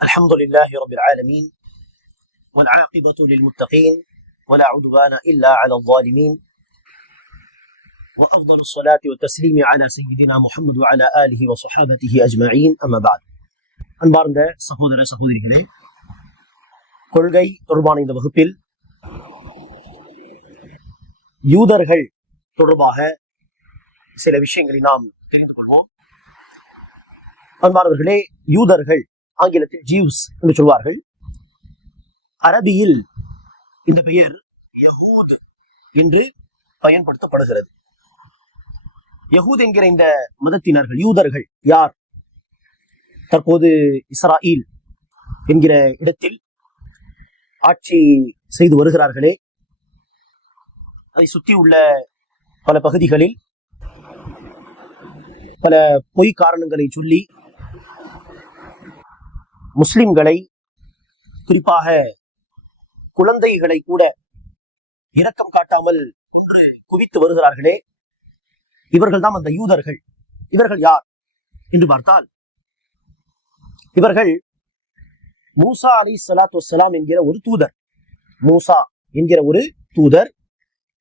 الحمد لله رب العالمين والعاقبة للمتقين ولا عدوان إلا على الظالمين وأفضل الصلاة والتسليم على سيدنا محمد وعلى آله وصحابته أجمعين أما بعد அன்பார்ந்த சகோதர சகோதரிகளே, கொள்கை தொடர்பான இந்த வகுப்பில் யூதர்கள் தொடர்பாக சில விஷயங்களை நாம் தெரிந்து கொள்வோம். அன்பானவர்களே, யூதர்கள் ஆங்கிலத்தில் ஜீவ்ஸ் என்று சொல்வார்கள். அரபியில் இந்த பெயர் யஹூத் என்று பயன்படுத்தப்படுகிறது. யஹூத் என்கிற இந்த மதத்தினர்கள், யூதர்கள் யார்? தற்போது இஸ்ராயில் என்கிற இடத்தில் ஆட்சி செய்து வருகிறார்களே, அதை சுற்றி உள்ள பல பகுதிகளில் பல பொய் காரணங்களை சொல்லி முஸ்லிம்களை, குறிப்பாக குழந்தைகளை கூட இரக்கம் காட்டாமல் கொன்று குவித்து வருகிறார்களே, இவர்கள் தான் அந்த யூதர்கள். இவர்கள் யார் என்று பார்த்தால், இவர்கள் மூசா அலைஹிஸ்ஸலாத்து வஸ்ஸலாம் என்கிற ஒரு தூதர், மூசா என்கிற ஒரு தூதர்,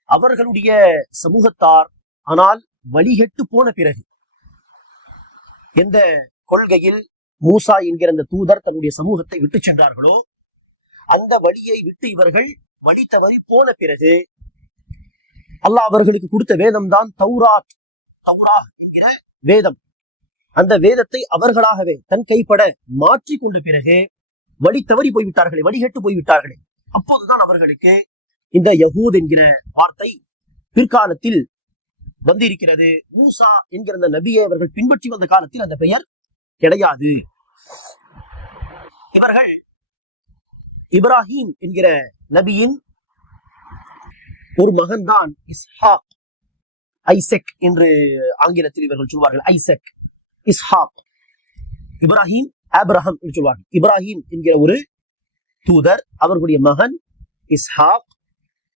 அவர்களுடைய சமூகத்தார். ஆனால் வழிகெட்டு போன பிறகு, எந்த கொள்கையில் மூசா என்கிற அந்த தூதர் தன்னுடைய சமூகத்தை விட்டு சென்றார்களோ, அந்த வழியை விட்டு இவர்கள் வழி தவறி போன பிறகு அல்லாஹ் அவர்களுக்கு கொடுத்த வேதம் தான் தௌராத் என்கிற வேதம். அந்த வேதத்தை அவர்களாகவே தன் கைப்பட மாற்றி கொண்ட பிறகு வழி தவறி போய்விட்டார்களே, வழிகெட்டு போய்விட்டார்களே, அப்போதுதான் அவர்களுக்கு இந்த யஹூத் என்கிற வார்த்தை பிற்காலத்தில் வந்திருக்கிறது. மூசா என்கிற அந்த நபியை அவர்கள் பின்பற்றி வந்த காலத்தில் அந்த பெயர் கிடையாது. இவர்கள் இப்ராஹிம் என்கிற நபியின் ஒரு மகன் தான் இஸ்ஹாக், ஐசக் என்று ஆங்கிலத்தில் இவர்கள் சொல்வார்கள். ஐசக், இஸ்ஹாக், இப்ராஹிம், ஆபிரஹாம் என்று சொல்வார்கள். இப்ராஹிம் என்கிற ஒரு தூதர், அவர்களுடைய மகன் இஸ்ஹாக்,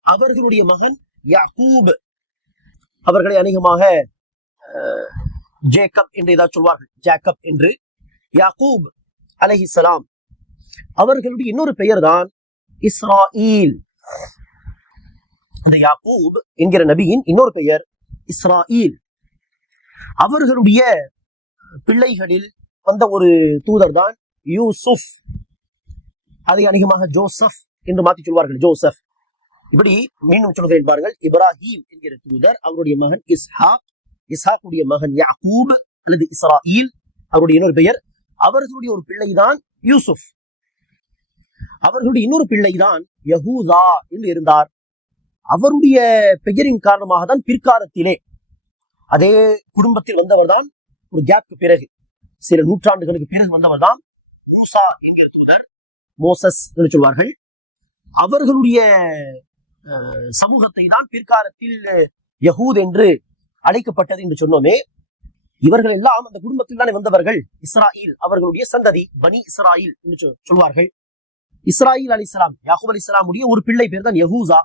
அவர்களுடைய மகன் யாக்கூப். அவர்களை அநேகமாக ஜேக்கப் என்று ஏதாவது சொல்வார்கள், ஜேக்கப் என்று. யாக்கூப் அலைஹிஸ்ஸலாம் அவர்களுடைய இன்னொரு பெயர் தான் இஸ்ராயில். இந்த யாக்கூப் என்கிற நபியின் இன்னொரு பெயர் இஸ்ராயில். அவர்களுடைய பிள்ளைகளில் வந்த ஒரு தூதர் தான் யூசுப். அதை அநேகமாக ஜோசப் என்று மாற்றி சொல்வார்கள், ஜோசப். இப்படி மீண்டும் சொல்கிறேன் பாருங்கள். இப்ராஹிம் என்கிற தூதர், அவருடைய மகன் இஸ்ஹாக், இஸ்ஹாக்குடைய மகன் யாக்கூப் அல்லது இஸ்ராயில், அவருடைய இன்னொரு பெயர். அவர்களுடைய ஒரு பிள்ளைதான் யூசுப். அவர்களுடைய இன்னொரு பிள்ளைதான் யஹூதா என்று இருந்தார். அவருடைய பெயரின் காரணமாக தான் பிற்காலத்திலே அதே குடும்பத்தில் வந்தவர் தான், ஒரு கேப்க்கு பிறகு, சில நூற்றாண்டுகளுக்கு பிறகு வந்தவர் தான் மூசா என்கிற தூதர், மோசஸ் என்று சொல்வார்கள். அவர்களுடைய சமூகத்தை தான் பிற்காலத்தில் யஹூத் என்று அழைக்கப்பட்டது என்று சொன்னோமே. இவர்கள் எல்லாம் அந்த குடும்பத்தில் தானே வந்தவர்கள். இஸ்ராயில் அவர்களுடைய சந்ததி, பனி இஸ்ராயில் என்று சொல்வார்கள். இஸ்ராயில் அலிஸ்லாம், யாக்கூப் அலிஸ்லாமுடைய ஒரு பிள்ளை பேர் தான் யஹூசா.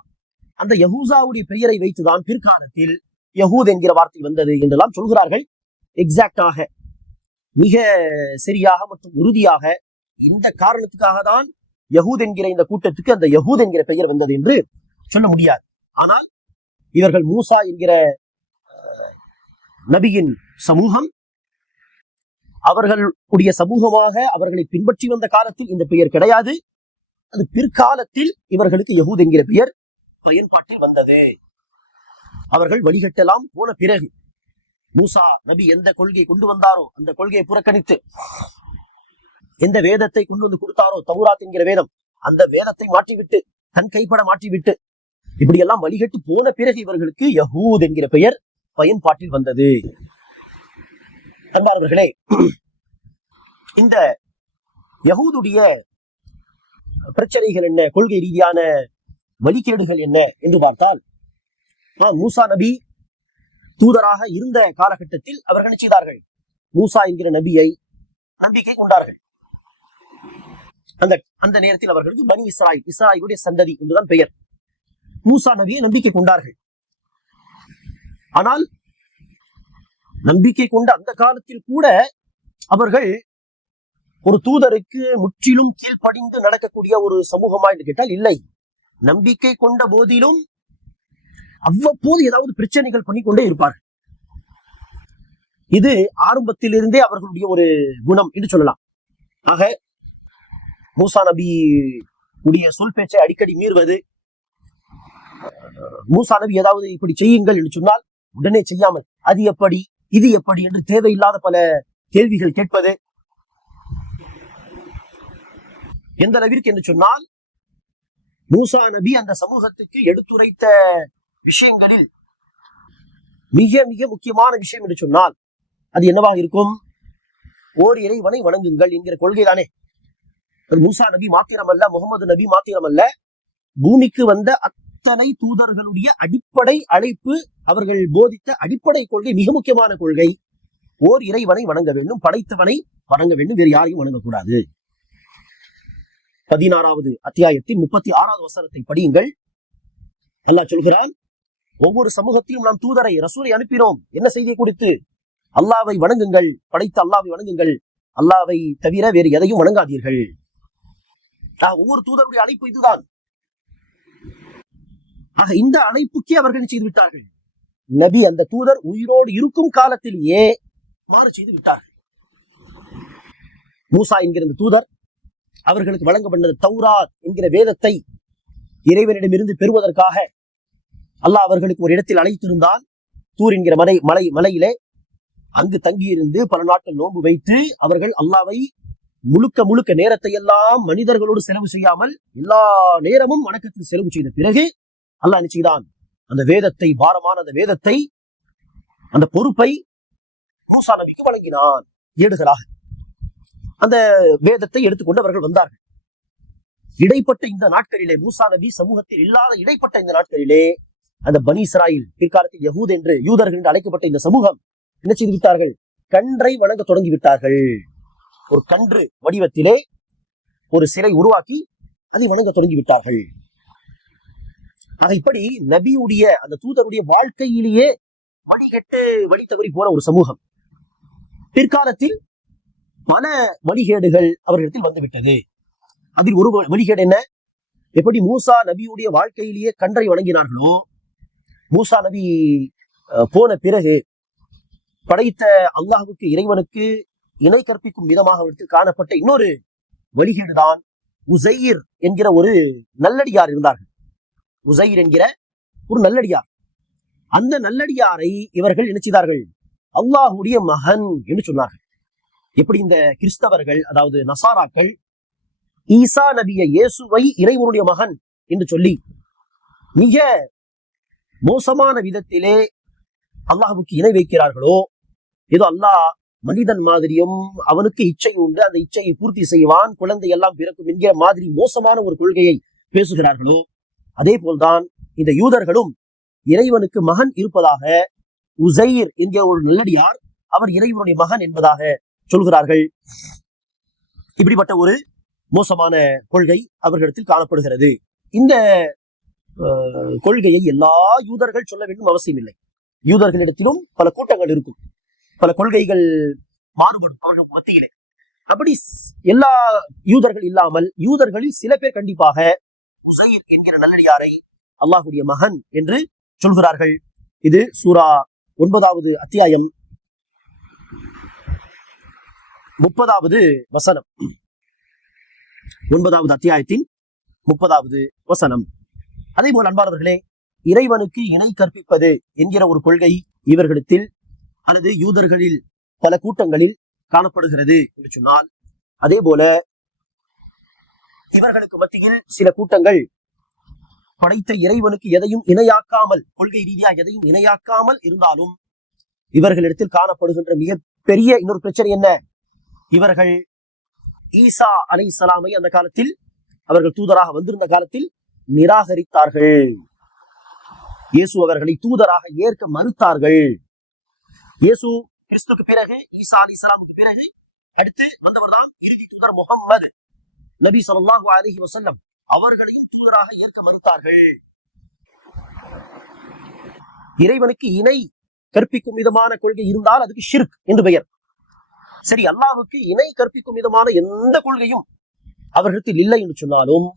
அந்த யஹூசாவுடைய பெயரை வைத்துதான் பிற்காலத்தில் யஹூத் என்கிற வார்த்தை வந்தது என்றெல்லாம் சொல்கிறார்கள். எக்ஸாக்டாக, மிக சரியாக மற்றும் உறுதியாக இந்த காரணத்துக்காக தான் யஹூத் என்கிற இந்த கூட்டத்துக்கு அந்த யஹூத் என்கிற பெயர் வந்தது என்று சொல்ல முடியாது. ஆனால் இவர்கள் மூசா என்கிற நபியின் சமூகம், அவர்களுடைய சமூகமாக அவர்களை பின்பற்றி வந்த காலத்தில் இந்த பெயர் கிடையாது. அது பிற்காலத்தில் இவர்களுக்கு யஹூத் என்கிற பெயர் பயன்பாட்டில் வந்தது. அவர்கள் வழிகட்டெல்லாம் போன பிறகு மூசா நபி எந்த கொள்கையை கொண்டு வந்தாரோ அந்த கொள்கையை புறக்கணித்து, எந்த வேதத்தை கொண்டு வந்து கொடுத்தாரோ, தௌராத் என்கிற வேதம், அந்த வேதத்தை மாற்றிவிட்டு, தன் கைப்பட மாற்றிவிட்டு, இப்படியெல்லாம் வழிகட்டு போன பிறகு இவர்களுக்கு யஹூத் என்கிற பெயர் பயன்பாட்டில் வந்தது. அன்பார்வர்களே, இந்த யஹூதுடைய பிரச்சனைகள் என்ன, கொள்கை ரீதியான வழிகேடுகள் என்ன என்று பார்த்தால், மூசா நபி தூதராக இருந்த காலகட்டத்தில் அவர்கள் என்ன செய்தார்கள்? மூசா என்கிற நபியை நம்பிக்கை கொண்டார்கள். அந்த நேரத்தில் அவர்களுக்கு பனி இஸ்ராயில், இஸ்ராயிலுடைய சந்ததி என்றுதான் பெயர். மூசா நபியை நம்பிக்கை கொண்டார்கள். ஆனால் நம்பிக்கை கொண்ட அந்த காலத்தில் கூட அவர்கள் ஒரு தூதருக்கு முற்றிலும் கீழ்ப்படிந்து நடக்கக்கூடிய ஒரு சமூகமா என்று கேட்டால் இல்லை. நம்பிக்கை கொண்ட போதிலும் அவ்வப்போது ஏதாவது பிரச்சனைகள் பண்ணிக்கொண்டே இருப்பார்கள். இது ஆரம்பத்திலிருந்தே அவர்களுடைய ஒரு குணம் என்று சொல்லலாம். ஆக மூசா நபி உடைய சொல் பேச்சை அடிக்கடி மீறுவது, மூசா நபி ஏதாவது இப்படி செய்யுங்கள் என்று சொன்னால் உடனே செய்யாமல் அது எப்படி இது எப்படி என்று தேவையில்லாத பல கேள்விகள் கேட்பது, எந்த அளவிற்கு என்று சொன்னால் மூசா நபி அந்த சமூகத்துக்கு எடுத்துரைத்த விஷயங்களில் மிக மிக முக்கியமான விஷயம் என்று சொன்னால் அது என்னவாக இருக்கும்? ஓர் இறைவனை வணங்குங்கள் என்கிற கொள்கைதானே. அது மூசா நபி மாத்திரமல்ல, முகமது நபி மாத்திரமல்ல, பூமிக்கு வந்த அத்தனை தூதர்களுடைய அடிப்படை அழைப்பு, அவர்கள் போதித்த அடிப்படை கொள்கை, மிக முக்கியமான கொள்கை. ஓர் இறைவனை வணங்க வேண்டும், படைத்தவனை வணங்க வேண்டும், வேறு யாரையும் வணங்கக்கூடாது. 16வது அத்தியாயத்தின் 36வது வசனத்தை படியுங்கள். அல்லாஹ் சொல்கிறான், ஒவ்வொரு சமூகத்தையும் நாம் தூதரை ரசூலை அனுப்பினோம். என்ன செய்தியை கொடுத்து? அல்லாவை வணங்குங்கள், படைத்த அல்லாவை வணங்குங்கள், அல்லாவை தவிர வேறு எதையும் வணங்காதீர்கள். ஒவ்வொரு தூதருடைய அழைப்பு இதுதான். ஆக இந்த அழைப்புக்கே அவர்கள் செய்து விட்டார்கள். நபி அந்த தூதர் உயிரோடு இருக்கும் காலத்திலேயே மாறு செய்து விட்டார்கள். மூசா என்கிற இந்த தூதர் அவர்களுக்கு வழங்கப்பட்டது தௌராத் என்கிற வேதத்தை இறைவனிடமிருந்து பெறுவதற்காக அல்லாஹ் அவர்களுக்கு ஒரு இடத்தில் அழைத்திருந்தான். தூர் என்கிற மலையிலே அங்கு தங்கியிருந்து பல நாட்கள் நோன்பு வைத்து அவர்கள் அல்லாவை முழுக்க நேரத்தை எல்லாம் மனிதர்களோடு செலவு செய்யாமல் எல்லா நேரமும் வணக்கத்தில் செலவு செய்த பிறகு அல்லாஹ் என்ன செய்தான்? அந்த வேதத்தை, பாரமான அந்த வேதத்தை, அந்த பொறுப்பை மூசா நபிக்கு வழங்கினான். ஏடுகளாக அந்த வேதத்தை எடுத்துக்கொண்டு அவர்கள் வந்தார்கள். இடைப்பட்ட இந்த நாட்களிலே, மூசா நபி சமூகத்தில் இல்லாத இடைப்பட்ட இந்த நாட்களிலே, அந்த பனி இஸ்ராயில், பிற்காலத்தில் யஹூத் என்று யூதர்கள் என்று அழைக்கப்பட்ட இந்த சமூகம் என்ன செய்து விட்டார்கள்? கன்றை வணங்க தொடங்கி விட்டார்கள். ஒரு கன்று வடிவத்திலே ஒரு சிலை உருவாக்கி அதை வணங்க தொடங்கி விட்டார்கள். இப்படி நபியுடைய அந்த தூதருடைய வாழ்க்கையிலேயே வழிகெட்டு வழி தவறி போன ஒரு சமூகம். பிற்காலத்தில் பல வழிகேடுகள் அவர்களிடத்தில் வந்துவிட்டது. அதில் ஒரு வழிகேடு என்ன? எப்படி மூசா நபியுடைய வாழ்க்கையிலேயே கன்றை வணங்கினார்களோ, மூசா நபி போன பிறகு படைத்த அல்லாஹுக்கு, இறைவனுக்கு இணை கற்பிக்கும் விதமாக காணப்பட்ட இன்னொரு வழிகேடுதான் உசைர் என்கிற ஒரு நல்லடியார் இருந்தார்கள். உசைர் என்கிற ஒரு நல்லடியார். அந்த நல்லடியாரை இவர்கள் என்ன செய்தார்கள்? அல்லாஹுடைய மகன் என்று சொன்னார்கள். எப்படி இந்த கிறிஸ்தவர்கள், அதாவது நசாராக்கள், ஈசா நபிய இயேசுவை இறைவனுடைய மகன் என்று சொல்லி மிக மோசமான விதத்திலே அல்லாஹுக்கு இணை வைக்கிறார்களோ, ஏதோ அல்லாஹ் மனிதன் மாதிரியும் அவனுக்கு இச்சை உண்டு, அந்த இச்சையை பூர்த்தி செய்வான், குழந்தை எல்லாம் பிறக்கும் என்கிற மாதிரி மோசமான ஒரு கொள்கையை பேசுகிறார்களோ, அதே போல்தான் இந்த யூதர்களும் இறைவனுக்கு மகன் இருப்பதாக, உசைர் என்கிற ஒரு நல்லடியார் அவர் இறைவனுடைய மகன் என்பதாக சொல்கிறார்கள். இப்படிப்பட்ட ஒரு மோசமான கொள்கை அவர்களிடத்தில் காணப்படுகிறது. இந்த கொள்கையை எல்லா யூதர்கள் சொல்ல வேண்டும் அவசியம் இல்லை. யூதர்களிடத்திலும் பல கூட்டங்கள் இருக்கும், பல கொள்கைகள் மாறுபடும் அவர்கள் மத்தியிலே. அப்படி எல்லா யூதர்கள் இல்லாமல் யூதர்களில் சில பேர் கண்டிப்பாக உசைர் என்கிற நல்லடியாரை அல்லாஹுடைய மகன் என்று சொல்கிறார்கள். இது சூரா 9வது அத்தியாயம் 30வது வசனம். 9வது அத்தியாயத்தின் 30வது வசனம். அதே போல் அன்பானவர்களே, இறைவனுக்கு இணை கற்பிப்பது என்கிற ஒரு கொள்கை இவர்களிடத்தில் அல்லது யூதர்களில் பல கூட்டங்களில் காணப்படுகிறது என்று சொன்னால், அதே போல இவர்களுக்கு மத்தியில் சில கூட்டங்கள் படைத்த இறைவனுக்கு எதையும் இணையாக்காமல், கொள்கை ரீதியாக எதையும் இணையாக்காமல் இருந்தாலும் இவர்களிடத்தில் காணப்படுகின்ற மிகப்பெரிய இன்னொரு பிரச்சனை என்ன? இவர்கள் ஈசா அலைஹிஸ்ஸலாமை அந்த காலத்தில், அவர்கள் தூதராக வந்திருந்த காலத்தில் நிராகரித்தார்கள். இயேசு அவர்களை தூதராக ஏற்க மறுத்தார்கள். இயேசு கிறிஸ்துக்கு பிறகு, ஈசா அலைஹிஸ்ஸலாமுக்கு பிறகு அடுத்து வந்தவர் தான் இறுதி தூதர் முஹம்மது நபி ஸல்லல்லாஹு அலைஹி வஸல்லம். அவர்களையும் தூதராக ஏற்க மறுத்தார்கள். இறைவனுக்கு இணை கற்பிக்கும் விதமான கொள்கை இருந்தால் அதுக்கு ஷிர்க் என்று பெயர். சரி, அல்லாஹ்வுக்கு இணை கற்பிக்கும் விதமான எந்த கொள்கையும் அவர்களுக்கு இல்லை என்று சொன்னாலும்,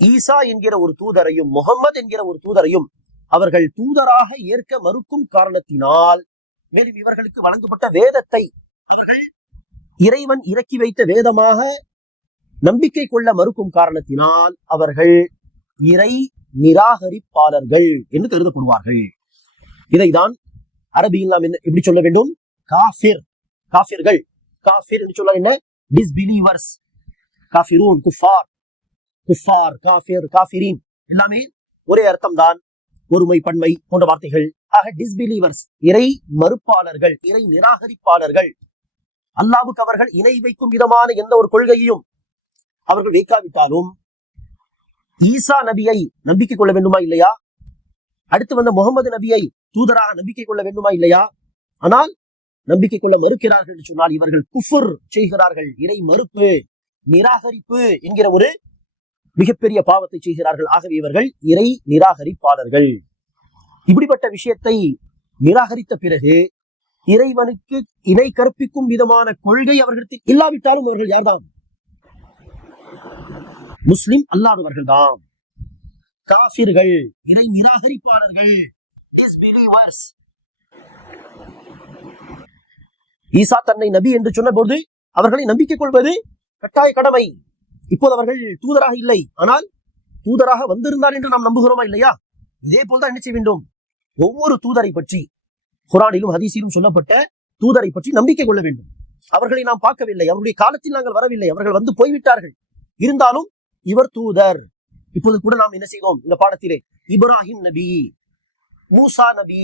ஈசா என்கிற ஒரு தூதரையும் முகம்மது என்கிற ஒரு தூதரையும் அவர்கள் தூதராக ஏற்க மறுக்கும் காரணத்தினால், மேலும் இவர்களுக்கு வழங்கப்பட்ட வேதத்தை அவர்கள் இறைவன் இறக்கி வைத்த வேதமாக நம்பிக்கை கொள்ள மறுக்கும் காரணத்தினால் அவர்கள் இறை நிராகரிப்பாளர்கள் என்று கருதப்படுவார்கள். இதைதான் அரபியில் நாம் எப்படி சொல்ல வேண்டும்? காஃபிர். காஃபிர்கள். காஃபிர் என்று சொல்ல என்ன? டிஸ்பிலீவர்ஸ். காஃபிரூன், குஃபார், குஃபார், காஃபிர், காஃபிரின் எல்லாமே ஒரே அர்த்தம் தான். ஒருமை, பன்மை போன்ற வார்த்தைகள். ஆக டிஸ்பிலீவர்ஸ், இறை மறுப்பாளர்கள், இறை நிராகரிப்பாளர்கள். அல்லாஹ்வுக்கு அவர்கள் இணை வைக்கும் விதமான எந்த ஒரு கொள்கையையும் அவர்கள் வைக்காவிட்டாலும், ஈசா நபியை நம்பிக்கை கொள்ள வேண்டுமா இல்லையா? அடுத்து வந்த முகமது நபியை தூதராக நம்பிக்கை கொள்ள வேண்டுமா இல்லையா? ஆனால் நம்பிக்கை கொள்ள மறுக்கிறார்கள் என்று சொன்னால் இவர்கள் குஃபுர் செய்கிறார்கள். இறை மறுப்பு, நிராகரிப்பு என்கிற ஒரு மிகப்பெரிய பாவத்தை செய்கிறார்கள். ஆகவே இவர்கள் இறை நிராகரிப்பாளர்கள். இப்படிப்பட்ட விஷயத்தை நிராகரித்த பிறகு இறைவனுக்கு இணை கற்பிக்கும் விதமான கொள்கை அவர்களுக்கு இல்லாவிட்டாலும் அவர்கள் யார்தான்? முஸ்லிம் அல்லாதவர்கள் தான். காஃபிர்கள், இறை நிராகரிப்பாளர்கள், டிஸ்பிலீவர்ஸ். ஈசா தன்னை நபி என்று சொன்ன போது அவர்களை நம்பிக்கை கொள்வது கட்டாய கடமை. இப்போது அவர்கள் தூதராக இல்லை, ஆனால் தூதராக வந்திருந்தார் என்று நாம் நம்புகிறோமா இல்லையா? இதே போல்தான் என்ன செய்ய வேண்டும்? ஒவ்வொரு தூதரை பற்றி குர்ஆனிலும் ஹதீஸிலும் சொல்லப்பட்ட தூதரை பற்றி நம்பிக்கை கொள்ள வேண்டும். அவர்களை நாம் பார்க்கவில்லை, அவருடைய காலத்தில் நாங்கள் வரவில்லை, அவர்கள் வந்து போய்விட்டார்கள். இருந்தாலும் இவர் தூதர். இப்போது கூட நாம் என்ன செய்தோம் இந்த பாடத்திலே? இப்ராஹிம் நபி, மூசா நபி,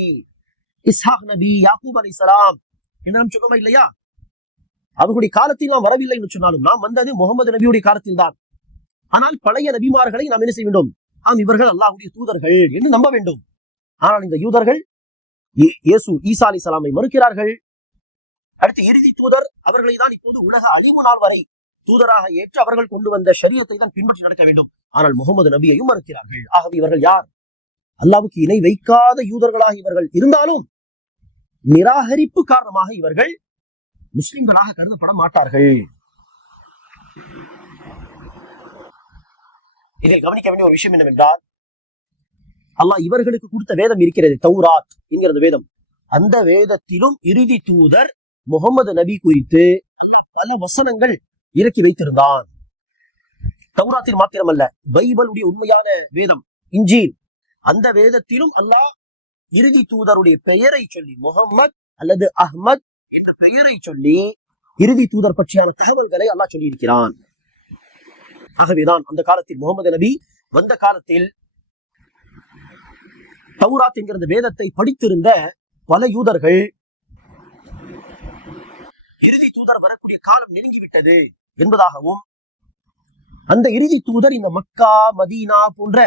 இஸ்ஹாக் நபி, யாக்கூப் அலைஹிஸ்ஸலாம் என்று நாம் சொன்னோமா இல்லையா? அவர்களுடைய காலத்தில் நாம் வரவில்லை என்று சொன்னாலும் நாம் வந்தது முகமது நபியுடைய காலத்தில் தான். ஆனால் பழைய நபிமார்களை நாம் என்ன செய்ய வேண்டும்? இவர்கள் அல்லாஹ்வுடைய தூதர்கள் என்று நம்ப வேண்டும். ஆனால் இந்த யூதர்கள் ஈசா அலைஹிஸ்ஸலாமை மறுக்கிறார்கள். அடுத்து இறுதி தூதர் அவர்களை தான் இப்போது உலக அழிவு நாள் வரை தூதராக ஏற்று அவர்கள் கொண்டு வந்த ஷரியத்தை தான் பின்பற்றி நடக்க வேண்டும். ஆனால் முகமது நபியையும் மறுக்கிறார்கள். ஆகவே இவர்கள் யார்? அல்லாஹ்வுக்கு இணை வைக்காத யூதர்களாக இவர்கள் இருந்தாலும் நிராகரிப்பு காரணமாக இவர்கள் முஸ்லிம்களாக கருதப்பட மாட்டார்கள். இதில் கவனிக்க வேண்டிய ஒரு விஷயம் என்னவென்றால், அல்லாஹ் இவர்களுக்கு கொடுத்த வேதம் இருக்கிறது, தௌராத் என்கிற வேதம். அந்த வேதத்திலும் இறுதி தூதர் முகமது நபி குறித்து அல்லாஹ் பல வசனங்கள் இறக்கி வைத்திருந்தான். தௌராத்தில் மாத்திரமல்ல, பைபிளுடைய உண்மையான வேதம் இன்ஜீல், அந்த வேதத்திலும் அல்லாஹ் இறுதி தூதருடைய பெயரை சொல்லி, முகம்மது அல்லது அஹ்மத் என்ற பெயரை சொல்லி இறுதி தூதர் பற்றியான தகவல்களை அல்லாஹ் சொல்லி இருக்கிறான். ஆகவேதான் அந்த காலத்தில் முகமது நபி வந்த காலத்தில் தௌராத் என்கிற வேதத்தை படித்திருந்த பல யூதர்கள் இறுதி தூதர் வரக்கூடிய காலம் நெருங்கிவிட்டது என்பதாகவும், அந்த இறுதி தூதர் இந்த மக்கா, மதீனா போன்ற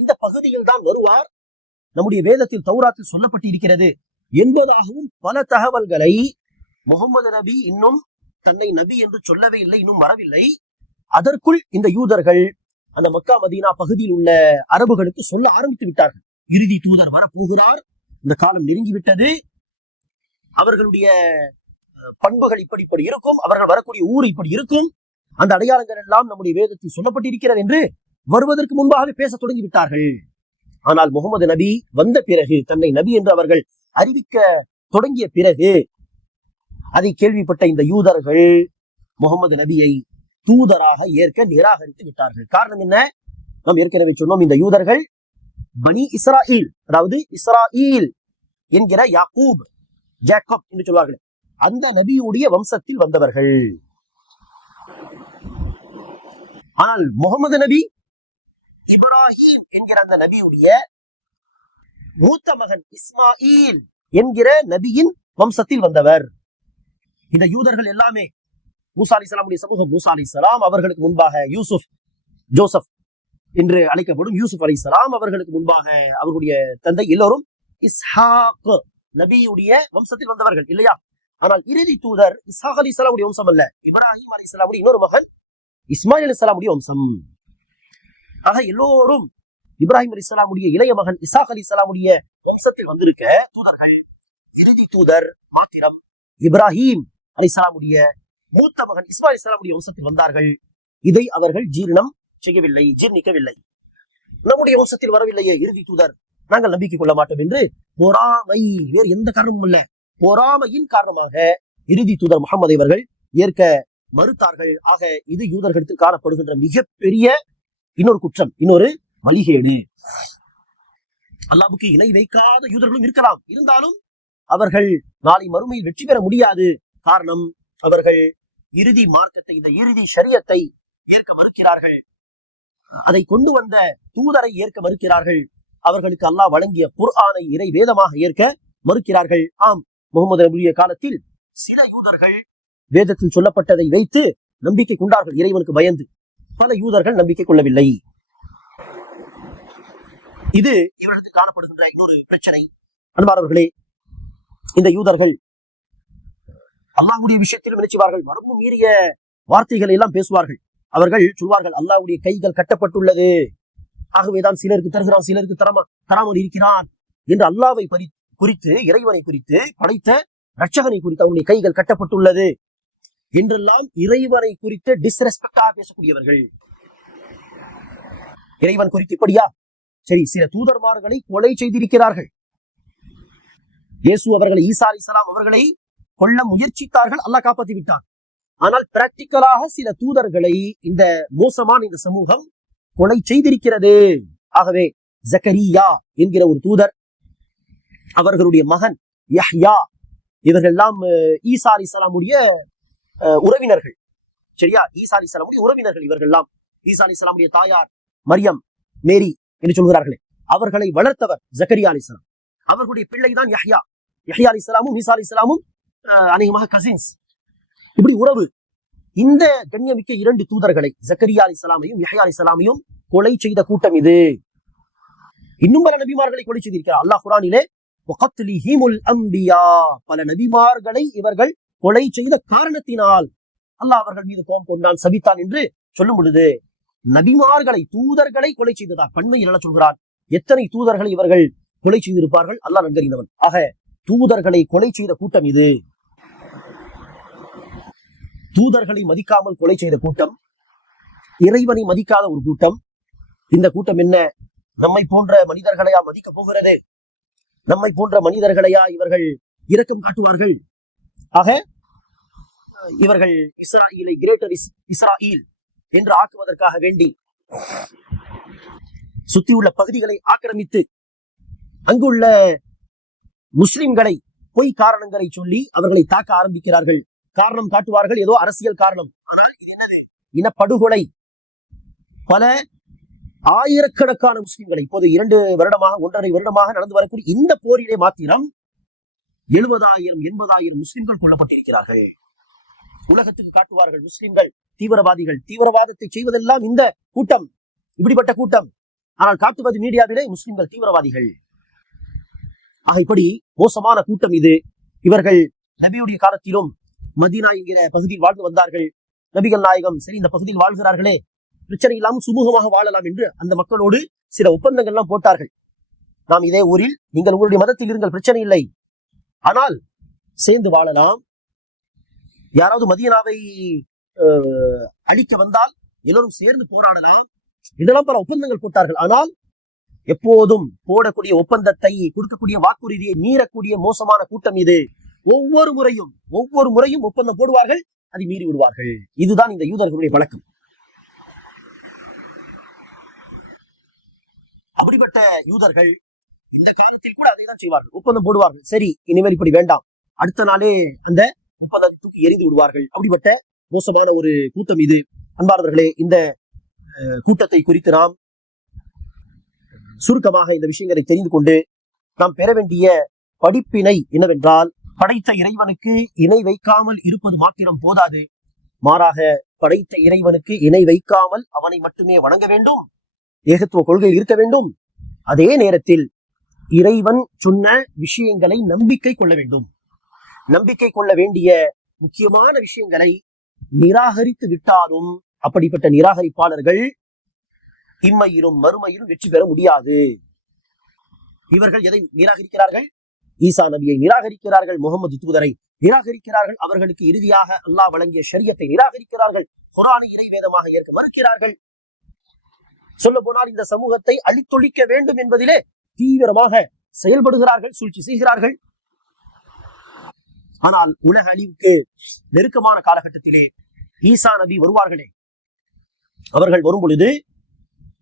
இந்த பகுதியில் தான் வருவார், நம்முடைய வேதத்தில் தௌராத்தில் சொல்லப்பட்டு இருக்கிறது என்பதாகவும் பல தகவல்களை முகமது நபி இன்னும் தன்னை நபி என்று சொல்லவே இல்லை, இன்னும் வரவில்லை, அதற்குள் இந்த யூதர்கள் அந்த மக்கா மதீனா பகுதியில் உள்ள அரபுகளுக்கு சொல்ல ஆரம்பித்து விட்டார்கள். இறுதி தூதர் வரப்போகிறார், இந்த காலம் நெருங்கிவிட்டது, அவர்களுடைய பண்புகள் இப்படி இப்படி இருக்கும், அவர்கள் வரக்கூடிய ஊர் இப்படி இருக்கும், அந்த அடையாளங்கள் எல்லாம் நம்முடைய வேதத்தில் சொல்லப்பட்டிருக்கிறது என்று வருவதற்கு முன்பாகவே பேச தொடங்கி விட்டார்கள். ஆனால் முகமது நபி வந்த பிறகு, தன்னை நபி என்று அவர்கள் அறிவிக்க தொடங்கிய பிறகு அதை கேள்விப்பட்ட இந்த யூதர்கள் முகமது நபியை தூதராக ஏற்க நிராகரித்து விட்டார்கள். காரணம் என்ன? நாம் ஏற்கனவே சொன்னோம், இந்த யூதர்கள் பனி இஸ்ராயில், அதாவது இஸ்ராயில் என்கிற யாக்கூப், ஜேக்கப் என்று சொல்வார்கள், அந்த நபியுடைய வம்சத்தில் வந்தவர்கள். ஆனால் முகமது நபி இப்ராஹிம் என்கிற அந்த நபியுடைய மூத்த மகன் இஸ்மாயில் என்கிற நபியின் வம்சத்தில் வந்தவர். இந்த யூதர்கள் எல்லாமே மூசா அலைஹிஸ்ஸலாமுடைய சமூகம். மூசா அலைஹிஸ்ஸலாம் அவர்களுக்கு முன்பாக ஜோசப் என்று அழைக்கப்படும் யூசுப் அலைஹிஸ்ஸலாம் அவர்களுக்கு முன்பாக அவர்களுடைய தந்தை எல்லோரும் இஸ்ஹாக் நபியுடைய வம்சத்தில் வந்தவர்கள் இல்லையா? ஆனால் இறுதி தூதர் இஸ்ஹாக் அலைஹிஸ்ஸலாமுடைய வம்சம் அல்ல, இப்ராஹிம் அலைஹிஸ்ஸலாமுடைய இன்னொரு மகன் இஸ்மாயில் அலைஹிஸ்ஸலாமுடைய வம்சம். ஆக எல்லோரும் இப்ராஹிம் அலைஹிஸ்ஸலாமுடைய இளைய மகன் இஸ்ஹாக் அலைஹிஸ்ஸலாமுடைய வம்சத்தில் வந்திருக்க, தூதர்கள் இறுதி தூதர் மாத்திரம் இப்ராஹிம் அலைஹிஸ்ஸலாமுடைய மூத்த மகன் இஸ்மாயில் அலைஹிஸ்ஸலாமுடைய வம்சத்தில் வந்தார்கள். இதை அவர்கள் ஜீரணம் செய்யவில்லை, ஜீர்ணிக்கவில்லை. நம்முடைய வம்சத்தில் வரவில்லையே இறுதி தூதர், நாங்கள் நம்பிக்கை கொள்ள மாட்டோம் என்று பொறாமை, வேறு எந்த காரணமும் இல்ல, பொறாமையின் காரணமாக இறுதி தூதர் முகமது இவர்கள் ஏற்க மறுத்தார்கள். ஆக இது யூதர்களிடத்தில் காணப்படுகின்ற மிகப்பெரிய இன்னொரு குற்றம், இன்னொரு வழிகேடு. அல்லாஹ்வுக்கு இணை வைக்காத யூதர்களும் இருக்கலாம், இருந்தாலும் அவர்கள் நாளை மறுமையில் வெற்றி பெற முடியாது. காரணம், அவர்கள் இறுதி மார்க்கத்தை, இந்த இறுதி ஷரியத்தை ஏற்க மறுக்கிறார்கள், அதை கொண்டு வந்த தூதரை ஏற்க மறுக்கிறார்கள், அவர்களுக்கு அல்லாஹ் வழங்கிய குர்ஆனை இறை வேதமாக ஏற்க மறுக்கிறார்கள். ஆம், முகமது நபியுடைய காலத்தில் சில யூதர்கள் வேதத்தில் சொல்லப்பட்டதை வைத்து நம்பிக்கை கொண்டார்கள், இறைவனுக்கு பயந்து. பல யூதர்கள் நம்பிக்கை கொள்ளவில்லை. இது இவர்களுக்கு காணப்படுகின்ற இன்னொரு பிரச்சனை. அன்பானவர்களே, இந்த யூதர்கள் அல்லாஹ்வுடைய விஷயத்திலும் நினைச்சுவார்கள், மரபு மீறிய வார்த்தைகளை எல்லாம் பேசுவார்கள். அவர்கள் சொல்வார்கள், அல்லாஹ்வுடைய கைகள் கட்டப்பட்டுள்ளது, ஆகவேதான் சிலருக்கு தருகிறான் சிலருக்கு தராமல் இருக்கிறான் என்று அல்லாஹ்வை குறித்து, இறைவனை குறித்து, படைத்த ரட்சகனை குறித்து அவருடைய கைகள் கட்டப்பட்டுள்ளது என்றெல்லாம் இறைவனை குறித்து டிஸ்ரெஸ்பெக்டாக பேசக்கூடியவர்கள். இறைவன் குறித்து இப்படியா? சரி, சில தூதர்மார்களை கொலை செய்திருக்கிறார்கள். இயேசு அவர்களை, ஈசா அலைஹிஸ்ஸலாம் அவர்களை கொல்ல முயற்சித்தார்கள், அல்லாஹ் காப்பாற்றி விட்டான். ஆனால் பிராக்டிக்கலாக சில தூதர்களை இந்த மோசமான இந்த சமூகம் கொலை செய்திருக்கிறது. ஆகவே ஜக்கரியா என்கிற ஒரு தூதர், அவர்களுடைய மகன் யஹ்யா, இவர்கள் எல்லாம் ஈசா அலைஹிஸ்ஸலாமுடைய உறவினர்கள். சரியா? ஈசா அலைஹிஸ்ஸலாமுடைய உறவினர்கள் இவர்கள் எல்லாம். ஈசா அலைஹிஸ்ஸலாமுடைய தாயார் மரியம், மேரி என்று சொல்கிறார்களே, அவர்களை வளர்த்தவர் ஜக்கரியா அலைஹிஸ்ஸலாம். அவர்களுடைய பிள்ளைதான் யஹ்யா. யஹ்யா அலைஹிஸ்ஸலாமும் ஈசா அலைஹிஸ்ஸலாமும் அநேகமாக கசின்ஸ், இப்படி உறவு. இந்த கண்ணியமிக்க இரண்டு தூதர்களை, ஜக்கரியா அலைஹிஸ்ஸலாமையும் யஹ்யா அலைஹிஸ்ஸலாமையும் கொலை செய்த கூட்டம் இது. இன்னும் பல நபிமார்களை கொலை செய்திருக்கிறார் அல்லாஹ் குர்ஆனிலே. வகத்லிஹிமுல் அன்பியா, பல நபிமார்களை இவர்கள் கொலை செய்த காரணத்தினால் அல்லாஹ் அவர்கள் மீது கோபம் கொண்டான், சபித்தான் என்று சொல்லும் பொழுது, நபிமார்களை, தூதர்களை கொலை செய்ததா பன்மையில் என்ன சொல்கிறார்? எத்தனை தூதர்களை இவர்கள் கொலை செய்திருப்பார்கள், அல்லாஹ் நன்கறிந்தவன். ஆக தூதர்களை கொலை செய்த கூட்டம் இது. தூதர்களை மதிக்காமல் கொலை செய்த கூட்டம், இறைவனை மதிக்காத ஒரு கூட்டம். இந்த கூட்டம் என்ன? நம்மை போன்ற மனிதர்களையா மதிக்க போகிறது? நம்மை போன்ற மனிதர்களையா இவர்கள் இரக்கம் காட்டுவார்கள்? ஆக இவர்கள் இஸ்ராயீலை கிரேட்டர் இஸ்ராயீல் என்று ஆக்குவதற்காக வேண்டி சுத்தியுள்ள பகுதிகளை ஆக்கிரமித்து அங்குள்ள முஸ்லிம்களை பொய் காரணங்களை சொல்லி அவர்களை தாக்க ஆரம்பிக்கிறார்கள். காரணம் காட்டுவார்கள், ஏதோ அரசியல் காரணம். ஆனால் இது என்னது? இனப்படுகொலை. பல ஆயிரக்கணக்கான முஸ்லிம்களை இப்போது 2 வருடமாக 1.5 வருடமாக நடந்து வரக்கூடிய இந்த போரிலே மாத்திரம் 70,000 80,000 முஸ்லிம்கள் கொல்லப்பட்டிருக்கிறார்கள். உலகத்துக்கு காட்டுவார்கள், முஸ்லிம்கள் தீவிரவாதிகள், தீவிரவாதத்தை செய்வதெல்லாம் இந்த கூட்டம், இப்படிப்பட்ட கூட்டம். ஆனால் காட்டுவது மீடியாவிலே முஸ்லிம்கள் தீவிரவாதிகள். ஆக இப்படி மோசமான கூட்டம் இது. இவர்கள் நபியுடைய காலத்திலும் மதீனா என்கிற பகுதியில் வாழ்ந்து வந்தார்கள். நபிகள் நாயகம் சரி இந்த பகுதியில் வாழ்கிறார்களே, பிரச்சனை இல்லாமல் சுமூகமாக வாழலாம் என்று அந்த மக்களோடு சில ஒப்பந்தங்கள் எல்லாம் போட்டார்கள். நாம் இதே ஊரில், நீங்கள் உங்களுடைய மதத்தில் இருங்கள், பிரச்சனை இல்லை, ஆனால் சேர்ந்து வாழலாம். யாராவது மதீனாவை அழிக்க வந்தால் எல்லோரும் சேர்ந்து போராடலாம் இதெல்லாம் பல ஒப்பந்தங்கள் போட்டார்கள். ஆனால் எப்போதும் போடக்கூடிய ஒப்பந்தத்தை, கொடுக்கக்கூடிய வாக்குறுதியை மீறக்கூடிய மோசமான கூட்டம் இது. ஒவ்வொரு முறையும் ஒப்பந்தம் போடுவார்கள், அதை மீறி விடுவார்கள். இதுதான் இந்த யூதர்களுடைய பழக்கம். அப்படிப்பட்ட யூதர்கள் இந்த காலத்தில் கூட அதை தான் செய்வார்கள். ஒப்பந்தம் போடுவார்கள், சரி இனிமேல் இப்படி வேண்டாம், அடுத்த நாளே அந்த ஒப்பந்தத்தை தூக்கி எறிந்து விடுவார்கள். அப்படிப்பட்ட மோசமான ஒரு கூட்டம் இது. அன்பானவர்களே, இந்த கூட்டத்தை குறித்து நாம் சுருக்கமாக இந்த விஷயங்களை தெரிந்து கொண்டு நாம் பெற வேண்டிய படிப்பினை என்னவென்றால், படைத்த இறைவனுக்கு இணை வைக்காமல் இருப்பது மாத்திரம் போதாது, மாறாக படைத்த இறைவனுக்கு இணை வைக்காமல் அவனை மட்டுமே வணங்க வேண்டும், ஏகத்துவ கொள்கை இருக்க வேண்டும். அதே நேரத்தில் இறைவன் சொன்ன விஷயங்களை நம்பிக்கை கொள்ள வேண்டும். நம்பிக்கை கொள்ள வேண்டிய முக்கியமான விஷயங்களை நிராகரித்து விட்டாலும் அப்படிப்பட்ட நிராகரிப்பாளர்கள் இம்மையிலும் மறுமையிலும் வெற்றி பெற முடியாது. இவர்கள் எதை நிராகரிக்கிறார்கள்? ஈசா நபியை நிராகரிக்கிறார்கள், முகமது தூதரை நிராகரிக்கிறார்கள். அவர்களுக்கு இறுதியாக அல்லாஹ் வழங்கிய ஷரியத்தை நிராகரிக்கிறார்கள். குர்ஆனை இறை வேதமாக ஏற்க மறுக்கிறார்கள். சொல்ல போனால் இந்த சமூகத்தை அழித்தொழிக்க வேண்டும் என்பதிலே தீவிரமாக செயல்படுகிறார்கள், சூழ்ச்சி செய்கிறார்கள். ஆனால் உலக அழிவுக்கு நெருக்கமான காலகட்டத்திலே ஈசா நபி வருவார்களே, அவர்கள் வரும் பொழுது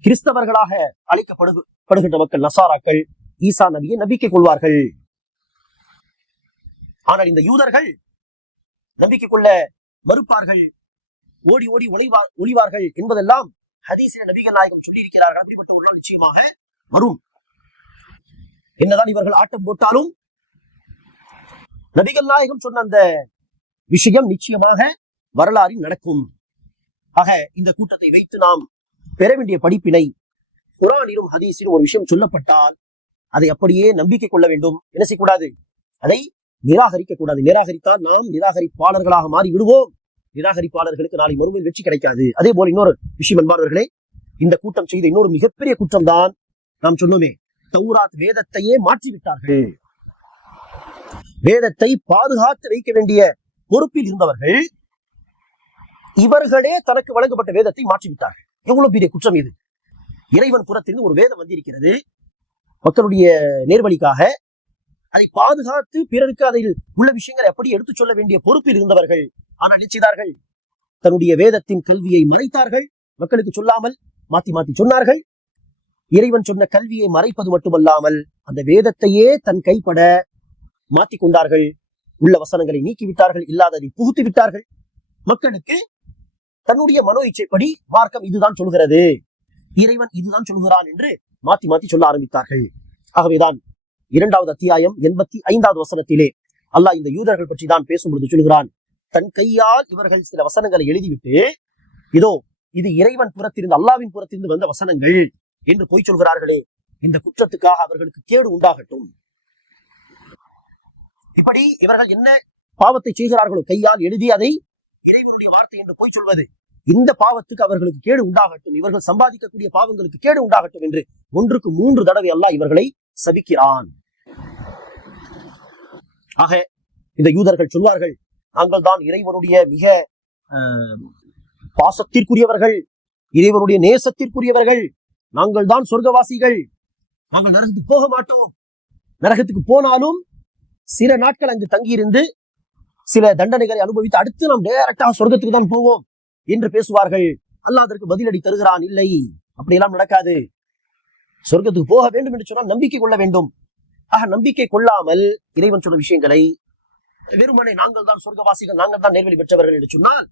கிறிஸ்தவர்களாக அழைக்கப்படுகின்ற மக்கள் நசாராக்கள் ஈசா நபியை நம்பிக்கை கொள்வார்கள். ஆனால் இந்த யூதர்கள் நம்பிக்கை கொள்ள மறுப்பார்கள், ஓடி ஓடி ஒளிவார்கள் என்பதெல்லாம் ஹதீஸிலே நபிகள் நாயகம் சொல்லியிருக்கிறார்கள். அப்படிப்பட்ட ஒரு நாள் நிச்சயமாக வரும். என்னதான் இவர்கள் ஆட்டம் போட்டாலும் நபிகள் நாயகம் சொன்ன அந்த விஷயம் நிச்சயமாக வரலாறில் நடக்கும். ஆக இந்த கூட்டத்தை வைத்து நாம் பெற வேண்டிய படிப்பினை, குர்ஆனிலும் ஹதீஸிலும் ஒரு விஷயம் சொல்லப்பட்டால் அதை அப்படியே நம்பிக்கை கொள்ள வேண்டும். என்ன செய்யக்கூடாது? அதை நிராகரிக்க கூடாது. நிராகரித்தால் நாம் நிராகரிப்பாளர்களாக மாறி விடுவோம். நிராகரிப்பாளர்களுக்கு நாளை மறுமையில் வெற்றி கிடைக்காது. அதே போல இன்னொரு விஷயம் அன்பானவர்களே, இந்த கூட்டம் செய்த இன்னொரு மிகப்பெரிய குற்றம் தான் நாம் சொன்னோமே, தௌராத் வேதத்தையே மாற்றி விட்டார்கள். வேதத்தை பாதுகாத்து வைக்க வேண்டிய பொறுப்பில் இருந்தவர்கள் இவர்களே தனக்கு வழங்கப்பட்ட வேதத்தை மாற்றிவிட்டார்கள். எவ்வளவு பெரிய குற்றம் இது! இறைவன் புறத்திலிருந்து ஒரு வேதம் வந்திருக்கிறது, மக்களுடைய நேர்வழிக்காக அதை பாதுகாத்து பிறருக்கு அதில் உள்ள விஷயங்களை எப்படி எடுத்துச் சொல்ல வேண்டிய பொறுப்பில் இருந்தவர்கள் ஆனால் நிச்சயித்தார்கள், தன்னுடைய வேதத்தின் கல்வியை மறைத்தார்கள். மக்களுக்கு சொல்லாமல் மாத்தி மாத்தி சொன்னார்கள். இறைவன் சொன்ன கல்வியை மறைப்பது மட்டுமல்லாமல் அந்த வேதத்தையே தன் கைப்பட மாற்றிக் கொண்டார்கள். உள்ள வசனங்களை நீக்கிவிட்டார்கள், இல்லாததை புகுத்தி விட்டார்கள். மக்களுக்கு தன்னுடைய மனோ இச்சைப்படி மார்க்கம் இதுதான் சொல்கிறது, இறைவன் இதுதான் சொல்கிறான் என்று மாத்தி மாத்தி சொல்ல ஆரம்பித்தார்கள். ஆகவேதான் 2வது அத்தியாயம் 85வது வசனத்திலே அல்லாஹ் இந்த யூதர்கள் பற்றி தான் பேசும்பொழுது சொல்கிறான், தன் கையால் இவர்கள் சில வசனங்களை எழுதிவிட்டு இதோ இது இறைவன் புறத்திலிருந்து அல்லாவின் புறத்திலிருந்து வந்த வசனங்கள் என்று போய் சொல்கிறார்களே, இந்த குற்றத்துக்காக அவர்களுக்கு கேடு உண்டாகட்டும். இப்படி இவர்கள் என்ன பாவத்தை செய்கிறார்களோ, கையால் எழுதி அதை இறைவனுடைய வார்த்தை என்று போய் சொல்வது, இந்த பாவத்துக்கு அவர்களுக்கு கேடு உண்டாகட்டும், இவர்கள் சம்பாதிக்கக்கூடிய பாவங்களுக்கு கேடு உண்டாகட்டும் என்று 1க்கு 3 தடவை அல்லாஹ் இவர்களை சபிக்கிறான். ஆக இந்த யூதர்கள் சொல்வார்கள், நாங்கள் தான் இறைவனுடைய மிக பாசத்திற்குரியவர்கள், இறைவனுடைய நேசத்திற்குரியவர்கள், நாங்கள் தான் சொர்க்கவாசிகள், நாங்கள் நரகத்துக்கு போக மாட்டோம், நரகத்துக்கு போனாலும் சில நாட்கள் அங்கு தங்கியிருந்து சில தண்டனைகளை அனுபவித்து அடுத்து நாம் டைரக்டாக சொர்க்கத்துக்கு தான் போவோம் என்று பேசுவார்கள். அல்லாஹ் அதற்கு பதிலடி தருகிறான், இல்லை, அப்படியெல்லாம் நடக்காது. சொர்க்கத்துக்கு போக வேண்டும் என்று சொன்னால் நம்பிக்கை கொள்ள வேண்டும். ஆக நம்பிக்கை கொள்ளாமல் இறைவன் சொன்ன விஷயங்களை வெறுமனை நாங்கள் தான் சொர்க்கவாசிகள், நாங்கள் தான் நேர்வழி பெற்றவர்கள் என்று சொன்னால்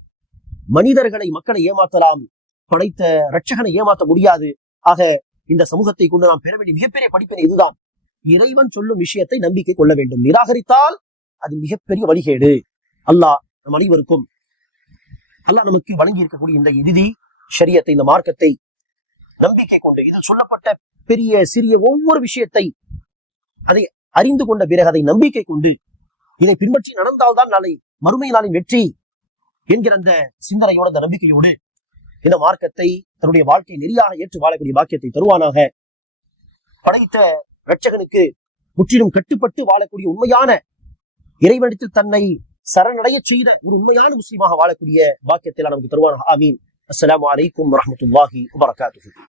மனிதர்களை, மக்களை ஏமாற்றலாம், படைத்த ரட்சகனை ஏமாற்ற முடியாது. ஆக இந்த சமூகத்தை கொண்டு நாம் பெற வேண்டிய மிகப்பெரிய படிப்பினை இதுதான், இறைவன் சொல்லும் விஷயத்தை நம்பிக்கை கொள்ள வேண்டும். நிராகரித்தால் அது மிகப்பெரிய வழிகேடு. அல்லாஹ் நம் அனைவருக்கும், அல்லாஹ் நமக்கு வழங்கி இருக்கக்கூடிய இந்த இறுதி ஷரியத்தை, இந்த மார்க்கத்தை நம்பிக்கை கொண்டு இதில் சொல்லப்பட்ட பெரிய சிறிய ஒவ்வொரு விஷயத்தை அதை அறிந்து கொண்ட பிறகு அதை நம்பிக்கை கொண்டு இதை பின்பற்றி நடந்தால்தான் நாளை மறுமை நாளின் வெற்றி என்கிற அந்த சிந்தனையோட, அந்த நம்பிக்கையோடு இந்த மார்க்கத்தை தன்னுடைய வாழ்க்கை நெறியாக ஏற்று வாழக்கூடிய பாக்கியத்தை தருவானாக. படைத்த இரட்சகனுக்கு முற்றிலும் கட்டுப்பட்டு வாழக்கூடிய உண்மையான இறைவனிடத்தில் தன்னை சரணடைய செய்த ஒரு உண்மையான முஸ்லிமாக வாழக்கூடிய பாக்கியத்தை நமக்கு தருவானாக. ஆமீன். அஸ்ஸலாமு அலைக்கும் வரஹ்மத்துல்லாஹி வபரகாத்துஹு.